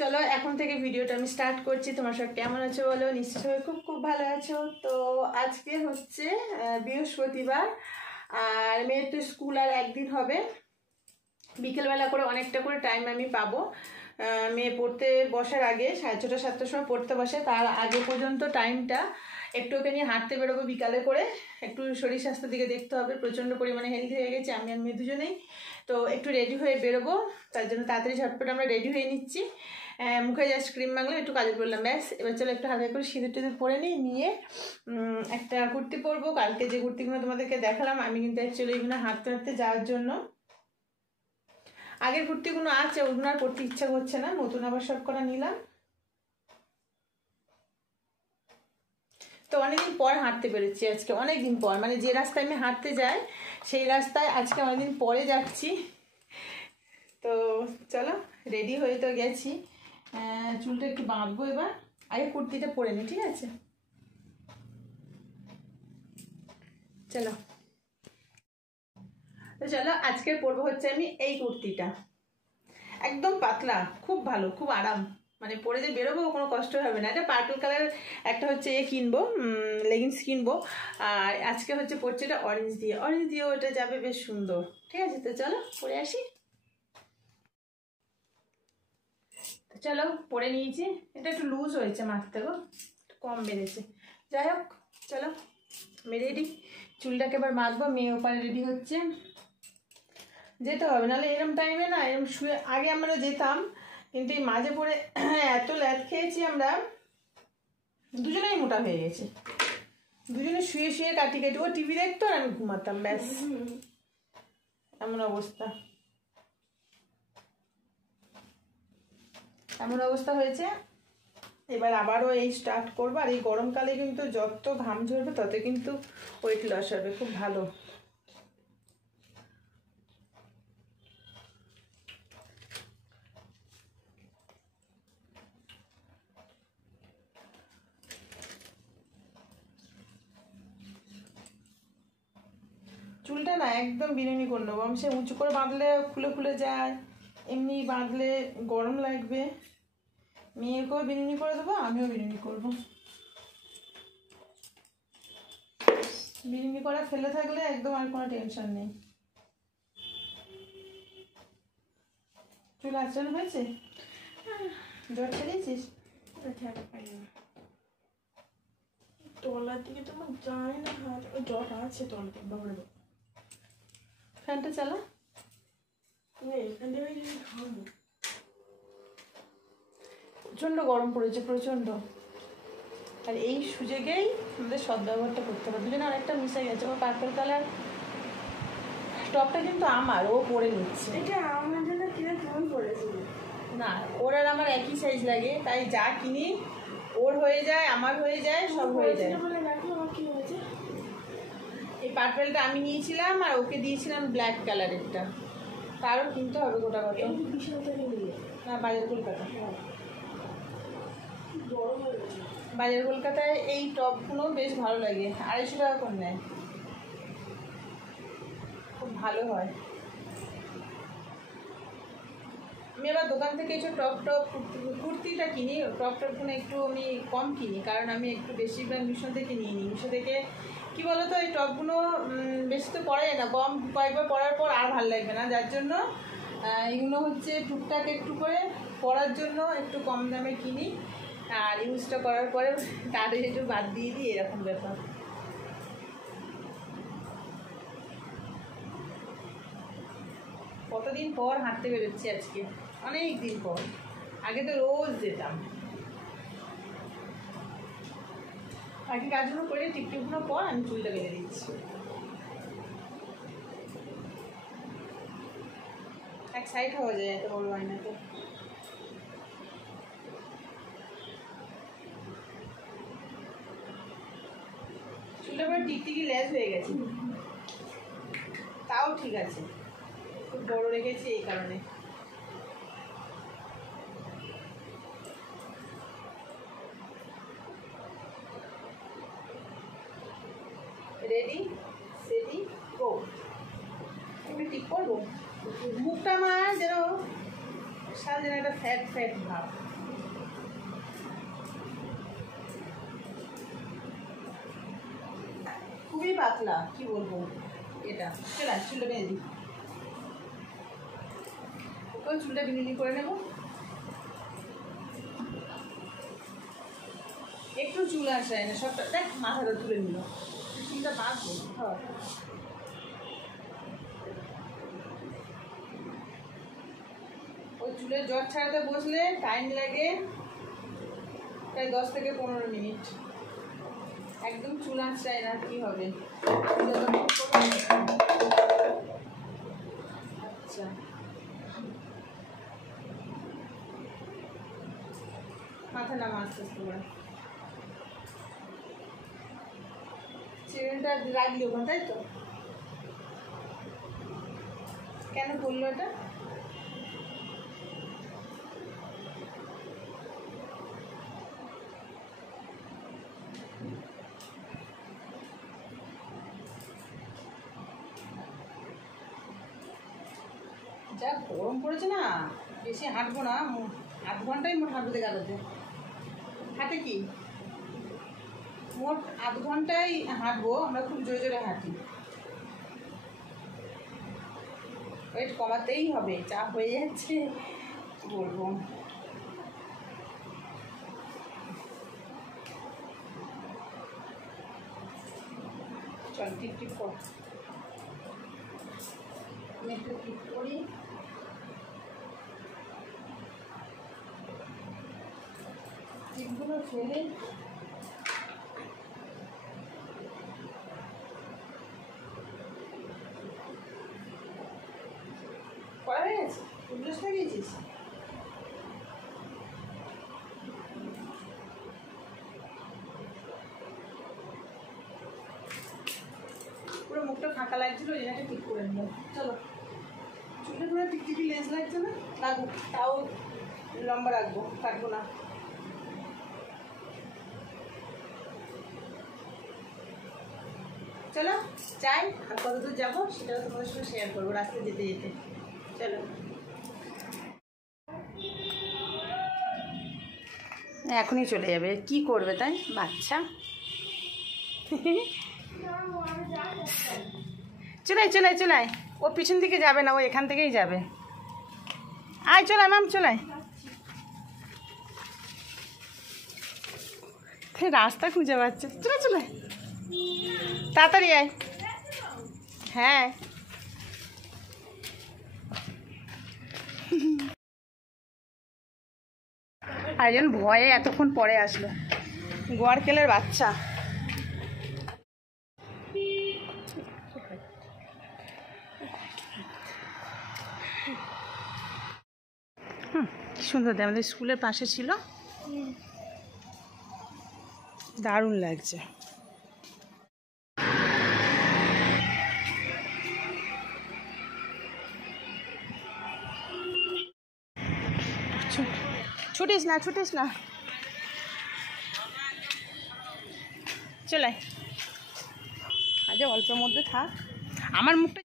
চলো এখন থেকে ভিডিওটা আমি স্টার্ট করছি। তোমার সব কেমন আছো বলো? নিশ্চয়ই সবাই খুব খুব ভালো আছো। তো আজকে হচ্ছে বৃহস্পতিবার, আর মেয়ের তো স্কুল আর একদিন হবে। বিকেলবেলা করে অনেকটা করে টাইম আমি পাবো। মেয়ে পড়তে বসার আগে 6:30 7টার সময় পড়তে বসে, তার আগে পর্যন্ত টাইমটা একটু ওকে নিয়ে হাঁটতে বেরোবো বিকালে করে। একটু শরীর স্বাস্থ্যের দিকে দেখতে হবে, প্রচণ্ড পরিমাণে হেলদি হয়ে গেছে আমি আর মেয়ে দুজনেই। তো একটু রেডি হয়ে বেরোবো, তার জন্য তাড়াতাড়ি ঝটপট আমরা রেডি হয়ে নিচ্ছি। মুখে জাস্ট ক্রিম মাখলাম, একটু কাজল করলাম, ব্যাস। এবার চলো একটু হালকা করে সিঁদুর টিঁদুর পরে নিয়ে একটা কুর্তি পরবো। কালকে যে কুর্তিগুলো তোমাদেরকে দেখালাম, আমি কিন্তু অ্যাকচুয়ালি এগুলো হাঁটতে হাঁটতে যাওয়ার জন্য, আগের কুর্তিগুলো আছে ওগুলো আর পরতে ইচ্ছা করছে না, নতুন আবার সব করা নিলাম। তো অনেকদিন পর হাঁটতে পেরেছি আজকে, অনেকদিন পর, মানে যে রাস্তায় আমি হাঁটতে যাই সেই রাস্তায় আজকে অনেকদিন পরে যাচ্ছি। তো চলো রেডি হয়ে তো গেছি, চুলটা একটু বাঁধবো এবার। আগে কুর্তিটা পরে নি, ঠিক আছে? চলো তো চলো আজকে পরবো হচ্ছে আমি এই কুর্তিটা, একদম পাতলা, খুব ভালো, খুব আরাম, মানে পরে যে বেরোবো কোনো কষ্ট হবে না। এটা পার্পল কালার একটা হচ্ছে কিনবো, লেগিংস কিনবো। আর আজকে হচ্ছে পরছে এটা অরেঞ্জ দিয়ে ওটা যাবে বেশ সুন্দর, ঠিক আছে? তো চলো পরে আসি। চলো পরে নিয়েছি, এটা একটু লুজ হয়েছে মারতে গো, কম বেড়েছে। যাই হোক চলো আমি রেডি, চুলটাকে এবার মাখবো। মেয়ে ওপারে রেডি হচ্ছে, যেতে হবে, নাহলে এরম টাইমে না, এরম শুয়ে আগে আমরা যেতাম, কিন্তু এই মাঝে পড়ে এত ল্যাদ খেয়েছি আমরা, দুজনেই মোটা হয়ে গেছি। দুজনে শুয়ে শুয়ে কাটি ও টিভি দেখতো আর আমি ঘুমাতাম, ব্যাস এমন অবস্থা, এমন অবস্থা হয়েছে। এবার আবারও এই স্টার্ট করবো। আর এই গরমকালে কিন্তু যত ঘাম ঝরবে তত কিন্তু ওয়েট লস হবে, খুব ভালো। চুলটা না একদম বিনুনি করে নেবো আমি, সে উঁচু করে বাঁধলে খুলে খুলে যায়, এমনি বাঁধলে গরম লাগবে। মেয়েকেও বিনুনি করে দেবো, আমিও বিনুনি করবো। বিনুনি করা ফেলে থাকলে একদম আর কোনো টেনশন নেই। চুল আঁচড়ানো হয়েছে, জ্বর ছেড়েছিস? তলার দিকে তো আমার যায় না, হাত জ্বর আছে তলাতে, বাবা ফ্যানটা চালা। এখান থেকে খাবো, প্রচণ্ড গরম পড়েছে, প্রচণ্ড। আর এই সুযোগেই আমাদের সদ্ব্যবহারটা করতে হবে। দুজনে আরেকটা মিশে গেছে, ও পার্পল কালার টপটা কিন্তু আমার, ও পরে নিচ্ছে। এটা আমার জন্য কিনে তুমি পরেছি না, ওর আর আমার একই সাইজ লাগে, তাই যা কিনি ওর হয়ে যায়, আমার হয়ে যায়, সব হয়ে যায়। বলে রাখি, আমার কি হয়েছে? এই পার্পেলটা আমি নিয়েছিলাম আর ওকে দিয়েছিলাম ব্ল্যাক কালারেরটা, তারও কিনতে হবে গোটা কত। না, বাজার কলকাতা। বাজার কলকাতায় এই টপগুলো বেশ ভালো লাগে, 250 টাকা করে নেয়, খুব ভালো হয়। আমি এবার দোকান থেকে কিছু কুর্তিটা কিনি, টপগুলো একটু আমি কম কিনি, কারণ আমি একটু বেশিরভাগ মিশো থেকে নিয়ে নিই। মিশো থেকে কী বলো তো, এই টপগুলো বেশি তো পরা যায় না, কম কয়েকবার পরার পর আর ভালো লাগবে না, যার জন্য এগুলো হচ্ছে টুকটাক একটু করে পরার জন্য একটু কম দামে কিনি, আর ইউজটা করার পরে তাদের একটু বাদ দিয়ে দিই, এরকম ব্যাপার। কতদিন পর হাঁটতে বেরোচ্ছি আজকে, অনেক দিন পর। আগে তো রোজ যেতাম। আগে কাজগুলো করে টিকটিকগুলো পর আমি চুলটা বেঁধে দিচ্ছি। এক সাইড হওয়া যায়, এত বড় হয় না তো। চুলটা পরে টিকটিকি ল্যাজ হয়ে গেছে, তাও ঠিক আছে, খুব বড় রেখেছি এই কারণে। রেডি সেডি গো। একটু টিপ করবো, মুখটা আমার যেন সারা যেন একটা ফ্যাট ফ্যাট ভাব। খুবই পাতলা, কি বলবো এটা। চল চুলটা বেঁধে দিই, ওই চুলটা বিনুনি করে নেব। একটু চুল আসে না, সবটা দেখ মাথাটা তুলে নিল, চুলটা বাঁধবো। হয় ওই চুলের জট ছাড়াতে বসলে টাইম লাগে প্রায় 10 থেকে 15 মিনিট। একদম চুল আঁচড়ায় না, কি হবে। আচ্ছা মাথা নামা আস্তে আস্তে করে, চেনটা রাখলি ওখানে, তাই তো? কেন করলো এটা? যা গরম পড়েছে না, বেশি হাঁটবো না, আধ ঘন্টাই মোট হাঁটতে গেলাতে। হাঁটে কি মোট আধ ঘন্টায় হাঁটবো, আমরা খুব জোরে জোরে হাঁটি। ওয়েট কমাতেই হবে, চা হয়ে যাচ্ছে, বলবো। চল টিপ টিপ কর, আমি একটু টিপ করি। টিপগুলো ফেলে করা হয়ে গেছে, টুথব্রাশ লাগিয়েছিস? পুরো মুখটা ফাঁকা লাগছিল, ওই জন্য ঠিক করে নিলাম। চলো চুলে পুরো টিকটিকি লেজ লাগছে না, লাগুক, তাও লম্বা রাখবো, কাটবো না। চলো যাই, আর কত দূর যাবো সেটাও তোমাদের সঙ্গে শেয়ার করবো রাস্তায় যেতে যেতে। চলো এখনই চলে যাবে, কি করবে তাই বাচ্চা। চলাই চলাই চলাই, ও পিছন দিকে যাবে না, ও এখান থেকেই যাবে। আয় চলাই ম্যাম চলাই, রাস্তা খুঁজে পাচ্ছে। চলে চলে তাড়াতাড়ি আয়। হ্যাঁ আরেকজন ভয়ে এতক্ষণ পরে আসলো, গোয়ারকেলের বাচ্চা। কি সুন্দর, আমাদের স্কুলের পাশে ছিল, দারুণ লাগছে। ছুটিস না ছুটিস না, চলে আজ অল্পের মধ্যে থাক। আমার মুখটা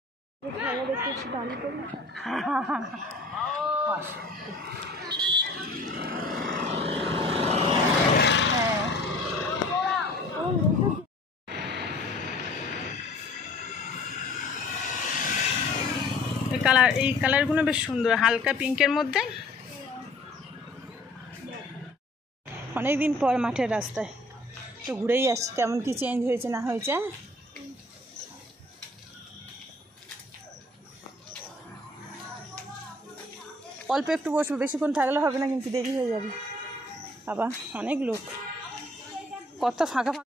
কালার, এই কালারগুলো বেশ সুন্দর, হালকা পিঙ্কের মধ্যে। অনেকদিন পর মাঠের রাস্তায় একটু ঘুরেই আসছি, কেমন কি চেঞ্জ হয়েছে না হয়েছে। অল্প একটু বসবো, বেশিক্ষণ থাকলে হবে না, কিন্তু দেরি হয়ে যাবে। বাবা অনেক লোক, কত ফাঁকা ফাঁকা।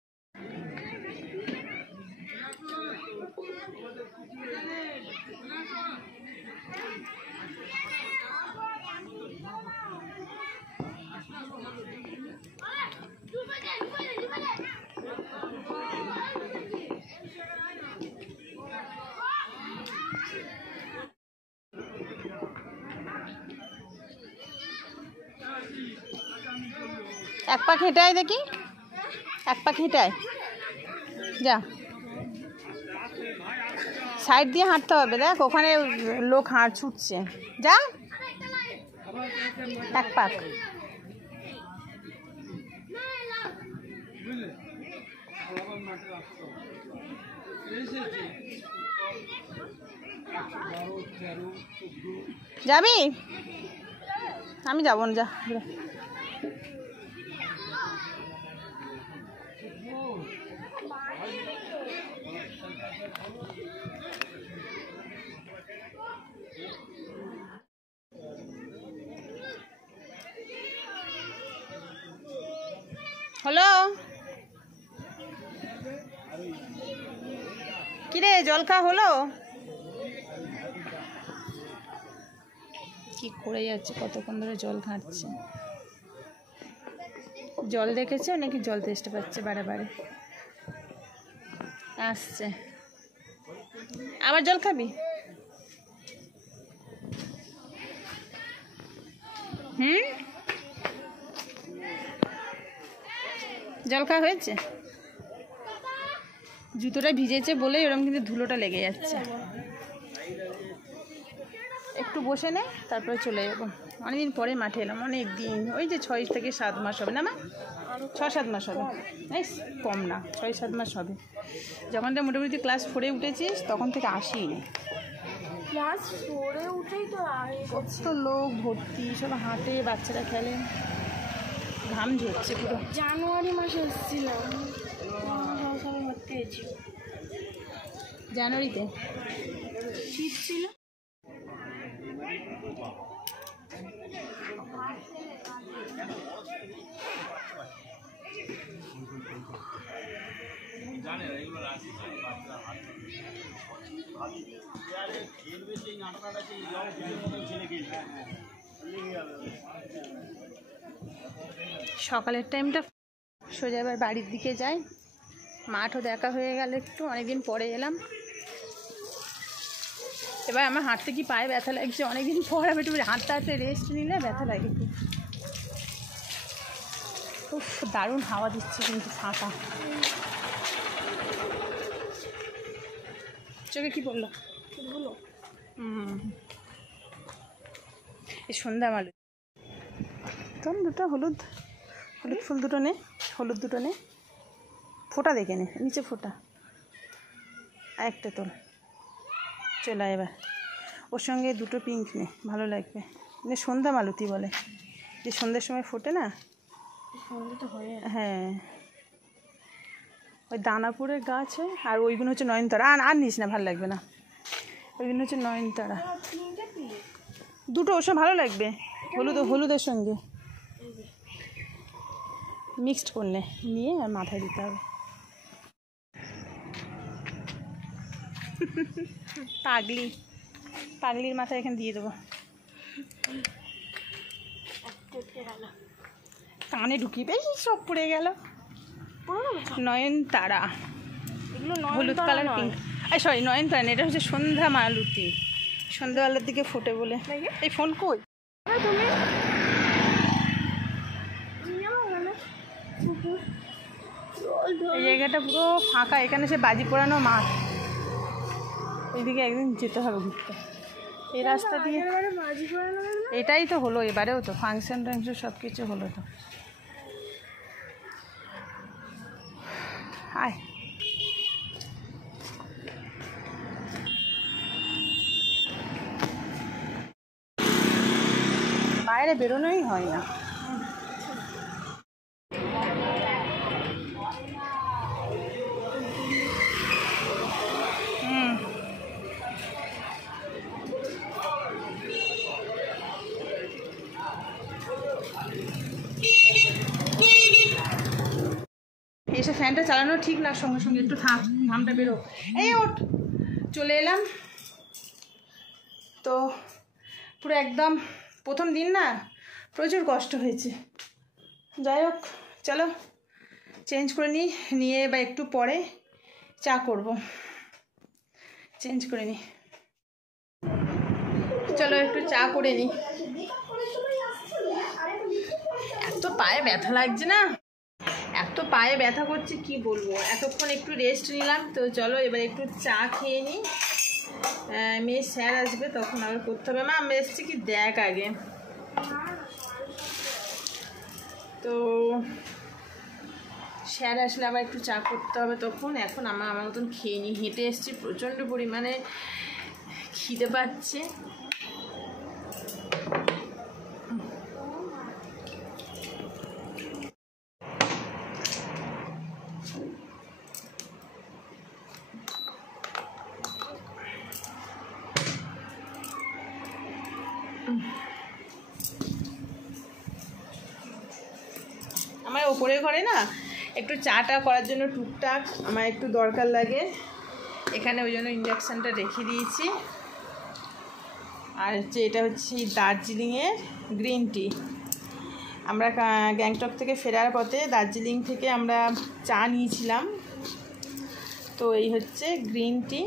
এক পাক হেঁটায় দেখি, এক পাক হেঁটায় যা, সাইড দিয়ে হাঁটতে হবে, দেখ ওখানে লোক ছুটছে, যা এক পাক। যাবি? আমি যাবো না, যা। হ্যালো, কিরে জল খাওয়া হলো? কি করে যাচ্ছে, কতক্ষণ ধরে জল খাচ্ছে। জল দেখেছে নাকি জল তেষ্টা পাচ্ছে, বারে বারে আসছে। আবার জল খাবি? জল খাওয়া হয়েছে? জুতোটা ভিজেছে বলে ওরকম কিন্তু ধুলোটা লেগে যাচ্ছে। একটু বসে নে, তারপরে চলে যাবো। অনেকদিন পরে মাঠে এলাম, অনেক দিন, ওই যে 6 থেকে 7 মাস হবে না মা? 6-7 মাস হবে, কম না, 6-7 মাস হবে। যখন তো মোটামুটি ক্লাস 4-এ উঠেছিস তখন থেকে আসিনি। ক্লাস 4-এ উঠেই তো কত লোক ভর্তি, সব হাঁটে, বাচ্চারা খেলে, ঘাম ঝরছে পুরো। জানুয়ারি মাসে এসেছিলাম, সবাই ভর্তি হয়েছিল। জানুয়ারিতে শীত ছিল। সকালের টাইমটা সোজা এবার বাড়ির দিকে যাই। মাঠও দেখা হয়ে গেল, একটু অনেকদিন পরে এলাম। এবার আমার হাঁটতে কি পায়ে ব্যথা লাগছে, অনেকদিন পর আমি একটু হাঁটতে হাঁটতে রেস্ট নিলে ব্যথা লাগে খুব। খুব দারুণ হাওয়া দিচ্ছে কিন্তু ফাঁকা। চোখে কি পড়লো? এই সন্ধ্যা মালু তোর দুটো হলুদ হলুদ ফুল দুটো নে, হলুদ দুটো নে, ফোঁটা দেখে নে, নিচে ফোঁটা, একটা তোল। চলে এবার ওর সঙ্গে দুটো পিঙ্ক নে, ভালো লাগবে। সন্ধ্যা মালতী বলে, যে সন্ধ্যের সময় ফোটে না। হ্যাঁ, ওই দানাপুরের গাছ হয়, আর ওইগুলো হচ্ছে নয়নতারা। আর নিস না, ভালো লাগবে না। ওইগুলো হচ্ছে নয়নতারা, দুটো ওসব ভালো লাগবে। হলুদের সঙ্গে মিক্সড করলে নিয়ে আর মাথায় দিতে হবে। পাগলির মাথায় এখানে দিয়ে দেবো, কানে ঢুকিয়ে বেশি সব পড়ে গেল। নয়নতারা, হলুদ কালার পিঙ্ক, সরি নয়নতারা না, এটা হচ্ছে সন্ধ্যা মালতী, সন্ধ্যাবেলার দিকে ফোটে বলে। এই ফোন কই? এই জায়গাটা পুরো ফাঁকা, এখানে সে বাজি পোড়ানো মাঠ। এইদিকে একদিন যেতে হবে ঘুরতে, এই রাস্তা দিয়ে। এটাই তো হলো, এবারেও তো ফাংশন টাংশন সব কিছু হলো তো। আয়, বাইরে বেরোনোই হয় না। এসে ফ্যানটা চালানো ঠিক না, সঙ্গে সঙ্গে একটু থাক, ঘামটা বেরো। এই ওঠ, চলে এলাম তো। পুরো একদম প্রথম দিন না, প্রচুর কষ্ট হয়েছে। যাই হোক, চলো চেঞ্জ করে নিয়ে বা একটু পরে চা করব, চেঞ্জ করে নিই। চলো একটু চা করে নিই। এত পায়ে ব্যথা লাগছে না, এত পায়ে ব্যথা করছে কি বলবো। এতক্ষণ একটু রেস্ট নিলাম তো, চলো এবার একটু চা খেয়ে নিই। মেয়ে স্যার আসবে তখন আবার করতে হবে। মা এসছি কি দেখ আগে তো। স্যার আসলে আবার একটু চা করতে হবে তখন। এখন আমার মতন খেয়ে নিই, হেঁটে এসেছি, প্রচণ্ড পরিমাণে খিদে পাচ্ছে। আমার ওপরের ঘরে না একটু চাটা করার জন্য টুকটাক আমার একটু দরকার লাগে, এখানে ওই জন্য ইন্ডাকশানটা রেখে দিয়েছি। আর হচ্ছে এটা হচ্ছে দার্জিলিংয়ের গ্রিন টি। আমরা গ্যাংটক থেকে ফেরার পথে দার্জিলিং থেকে আমরা চা নিয়েছিলাম, তো এই হচ্ছে গ্রিন টি।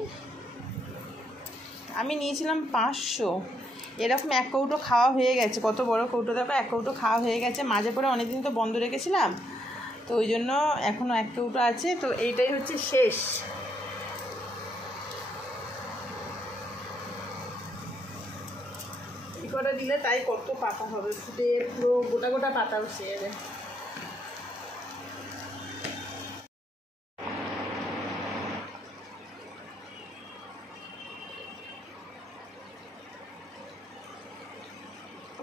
আমি নিয়েছিলাম 500, এরকম এক কৌটো খাওয়া হয়ে গেছে। কত বড় কৌটো দেখো, এক কৌটো খাওয়া হয়ে গেছে। মাঝে পরে অনেকদিন তো বন্ধ রেখেছিলাম, তো ওই জন্য এখনও এক কৌটো আছে। তো এইটাই হচ্ছে শেষ। এই কটা দিলে তাই কত পাতা হবে, ফুটে পুরো গোটা গোটা পাতা বসে যাবে।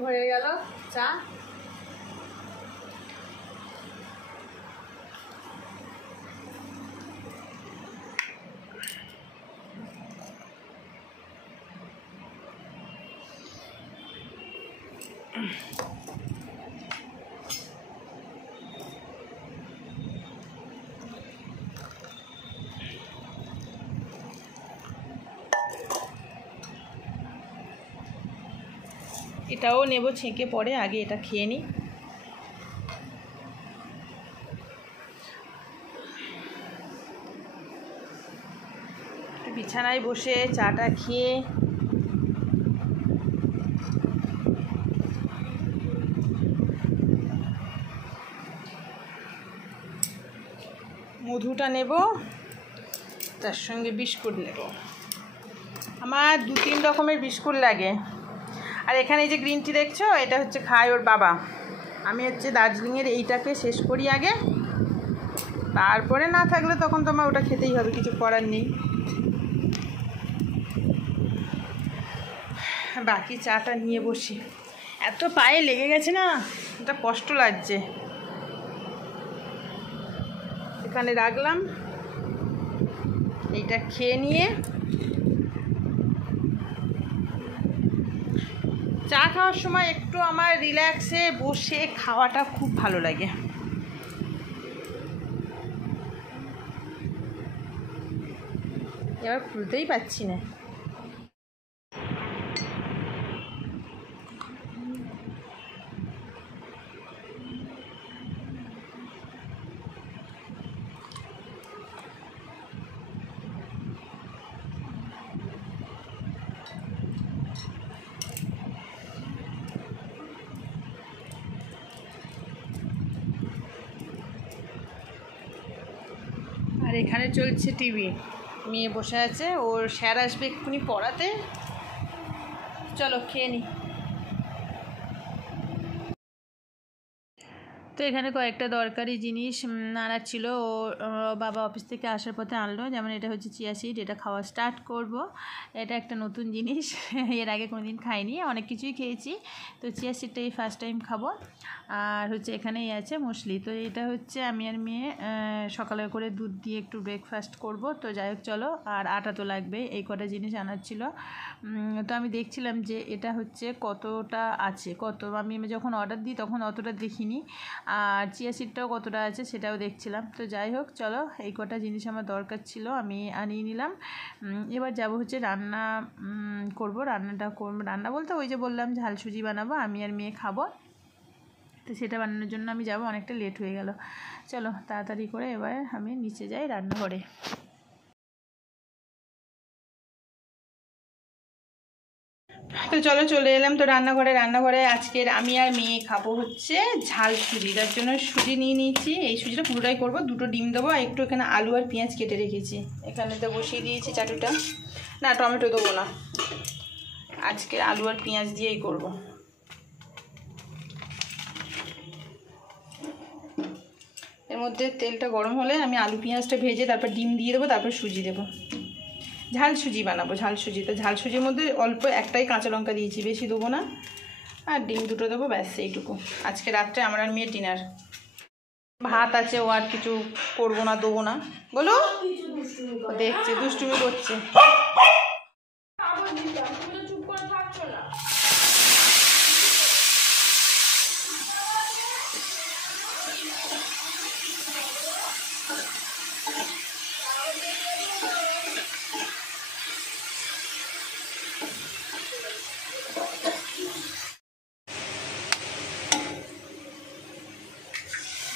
হয়ে গেল চা। এটাও নেব ছেঁকে, পরে আগে এটা খেয়ে নিই। বিছানায় বসে চাটা খেয়ে মধুটা নেব, তার সঙ্গে বিস্কুট নেব। আমার 2-3 রকমের বিস্কুট লাগে। আর এখানে যে গ্রিন টি দেখছো, এটা হচ্ছে খায় ওর বাবা। আমি হচ্ছে দার্জিলিংয়ের এইটাকে শেষ করি আগে, তারপরে না থাকলে তখন তো আমার ওটা খেতেই হবে, কিছু করার নেই। বাকি চাটা নিয়ে বসি। এত পায়ে লেগে গেছে না, এটা কষ্ট লাগছে। এখানে রাখলাম, এইটা খেয়ে নিয়ে চা খাওয়ার সময় একটু আমার রিল্যাক্সে বসে খাওয়াটা খুব ভালো লাগে। এবার খুলতেই পাচ্ছি না। আর এখানে চলছে টিভি, মেয়ে বসে আছে, ওর স্যার আসবে এক্ষুনি পড়াতে। চলো খেয়ে নিই। তো এখানে কয়েকটা দরকারি জিনিস আনার ছিল, ও বাবা অফিস থেকে আসার পথে আনলো। যেমন এটা হচ্ছে চিয়া সিড, এটা খাওয়া স্টার্ট করব। এটা একটা নতুন জিনিস, এর আগে কোনো দিন খাইনি, অনেক কিছুই খেয়েছি, তো চিয়া সিডটাই ফার্স্ট টাইম খাবো। আর হচ্ছে এখানেই আছে মুসলি। তো এটা হচ্ছে আমি আর মেয়ে সকালে করে দুধ দিয়ে একটু ব্রেকফাস্ট করব। তো যাই হোক চলো, আর আটা তো লাগবে, এই কটা জিনিস আনার ছিল। তো আমি দেখছিলাম যে এটা হচ্ছে কতটা আছে, আমি যখন অর্ডার দিই তখন অতটা দেখিনি, আর চিয়া সিডটাও কতটা আছে সেটাও দেখছিলাম। তো যাই হোক চলো, এই কটা জিনিস আমার দরকার ছিল, আমি আনিয়ে নিলাম। এবার যাব হচ্ছে রান্না করব। রান্না বলতে ওই যে বললাম ঝাল সুজি বানাবো, আমি আর মেয়ে খাবো। তো সেটা বানানোর জন্য আমি যাব, অনেকটা লেট হয়ে গেল। চলো তাড়াতাড়ি করে এবার আমি নিচে যাই রান্নাঘরে। তো চলো চলে এলাম তো রান্নাঘরে আজকের আমি আর মেয়ে খাবো হচ্ছে ঝাল সুজি। তার জন্য সুজি নিয়ে নিয়েছি, এই সুজিটা পুরোটাই করবো। 2টো ডিম দেবো, আর একটু এখানে আলু আর পেঁয়াজ কেটে রেখেছি। এখানে তো বসিয়ে দিয়েছি চাটুটা, না টমেটো দেবো না, আজকে আলু আর পেঁয়াজ দিয়েই করবো। এর মধ্যে তেলটা গরম হলে আমি আলু পেঁয়াজটা ভেজে তারপর ডিম দিয়ে দেবো, তারপর সুজি দেবো। ঝাল সুজি বানাবো, ঝাল সুজি। তো ঝাল সুজির মধ্যে অল্প একটাই কাঁচা লঙ্কা দিয়েছি, বেশি দেবো না, আর ডিম দুটো দেবো, ব্যাস এইটুকু। আজকে রাত্রে আমার আর মেয়ের ডিনার। ভাত আছে, ও আর কিছু করবো না, দেবো না। বলো, দেখছে দুষ্টুমি করছে।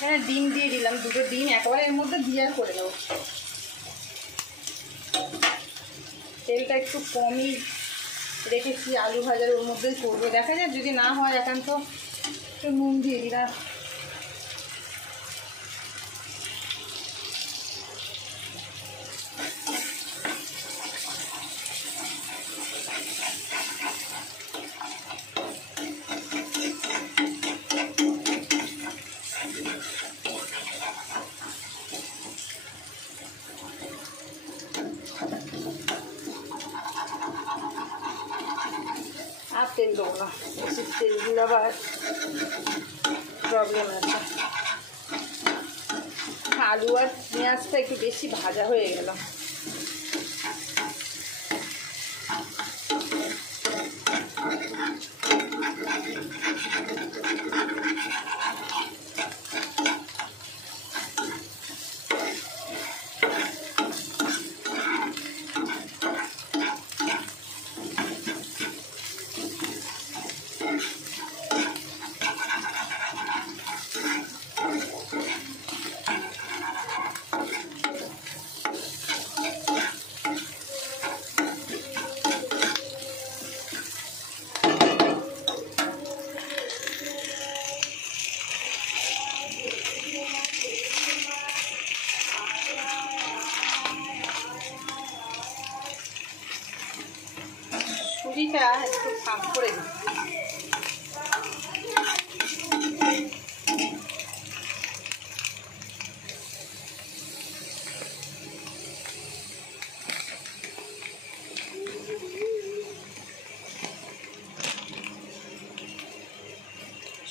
হ্যাঁ, ডিম দিয়ে দিলাম, দুটো ডিম একেবারে এর মধ্যে দিয়ে আর করে দেবো। তেলটা একটু কমই রেখেছি, আলু ভাজার ওর মধ্যেই করবো, দেখা যায় যদি না হয় একান্ত একটু নুন দিয়ে দিলাম। আর তেল দেবো না, বেশি তেল দিলে আবার প্রবলেম আছে। আলু আর পেঁয়াজটা একটু বেশি ভাজা হয়ে গেল। সুজিটা একটু ফাঁক করে দিই।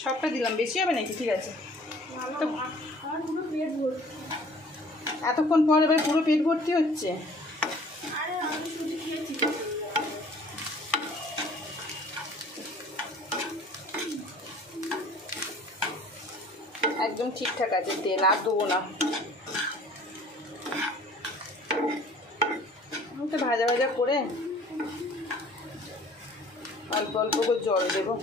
সবটা দিলাম, বেশি হবে নাকি? ঠিক আছে, তো এতক্ষণ পর এবার পুরো পেট ভর্তি হচ্ছে। একদম ঠিকঠাক আছে তেল, আর দেবো না। তো ভাজা ভাজা করে অল্প অল্প করে জল দেবো।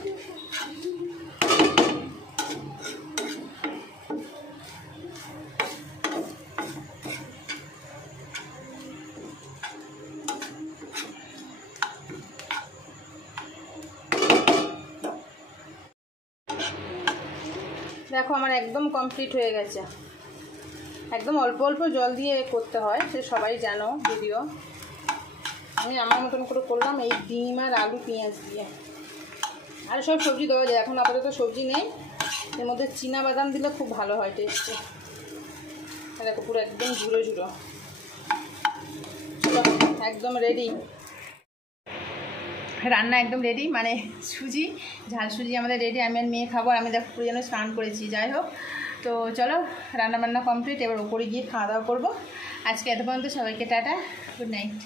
দেখো আমার একদম কমপ্লিট হয়ে গেছে। একদম অল্প অল্প জল দিয়ে করতে হয়, সে সবাই জানো যদিও। আমি আমার মতন করে করলাম, এই ডিম আর আলু পেঁয়াজ দিয়ে। আর সব সবজি দেওয়া যায়, এখন আপাতত সবজি নেই। এর মধ্যে চীনাবাদাম দিলে খুব ভালো হয় টেস্টে। দেখো পুরো একদম ঝুড়ো ঝুড়ো, একদম রেডি। রান্না একদম রেডি, মানে সুজি, ঝাল সুজি আমাদের রেডি। আমি আর মেয়ে খাবো, আর আমি দেখো পুরো যেন স্নান করেছি। যাই হোক, তো চলো রান্না বান্না কমপ্লিট, এবার ওপরে গিয়ে খাওয়া দাওয়া করবো। আজকে এত পর্যন্ত, সবাইকে টাটা, গুড নাইট।